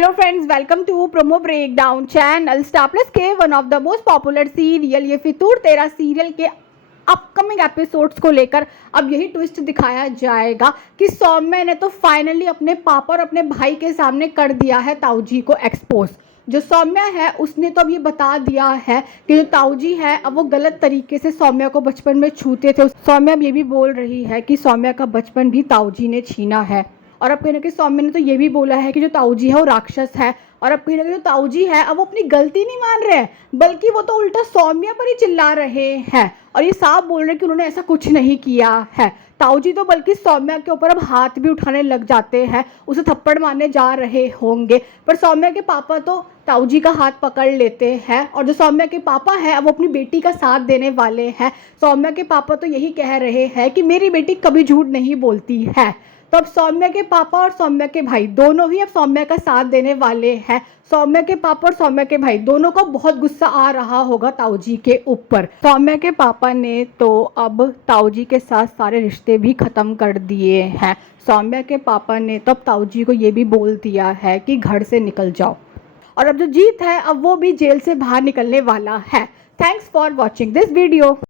Hello friends, welcome to Promo Breakdown channel. Star Plus के one of the most popular serial ये फितूर तेरा serial के upcoming episodes को लेकर अब यही ट्विस्ट दिखाया जाएगा कि सौम्य ने तो फाइनली अपने पापा और अपने भाई के सामने कर दिया है ताऊजी को एक्सपोज। जो सौम्या है उसने तो अब ये बता दिया है कि जो ताऊजी है अब वो गलत तरीके से सौम्या को बचपन में छूते थे। सौम्या अब ये भी बोल रही है कि सौम्या का बचपन भी ताऊजी ने छीना है। और अब कहीं ना कहीं सौम्य ने तो ये भी बोला है कि जो ताऊजी है वो राक्षस है। और अब कहीं ना कहीं जो ताऊजी है अब वो अपनी गलती नहीं मान रहे हैं, बल्कि वो तो उल्टा सौम्या पर ही चिल्ला रहे हैं और ये साफ बोल रहे हैं कि उन्होंने ऐसा कुछ नहीं किया है। ताऊजी तो बल्कि सौम्या के ऊपर अब हाथ भी उठाने लग जाते हैं, उसे थप्पड़ मारने जा रहे होंगे, पर सौम्या के पापा तो ताऊजी का हाथ पकड़ लेते हैं। और जो सौम्या के पापा हैं वो अपनी बेटी का साथ देने वाले हैं। सौम्या के पापा तो यही कह रहे हैं कि मेरी बेटी कभी झूठ नहीं बोलती है। तो अब सौम्या के पापा और सौम्या के भाई दोनों ही अब सौम्या का साथ देने वाले हैं। सौम्या के पापा और सौम्या के भाई दोनों को बहुत गुस्सा आ रहा होगा ताऊजी के ऊपर। सौम्या के पापा ने तो अब ताऊजी के साथ सारे रिश्ते भी खत्म कर दिए हैं। सौम्या के पापा ने तो अब ताऊजी को ये भी बोल दिया है कि घर से निकल जाओ। और अब जो जीत है अब वो भी जेल से बाहर निकलने वाला है। Thanks for watching this video.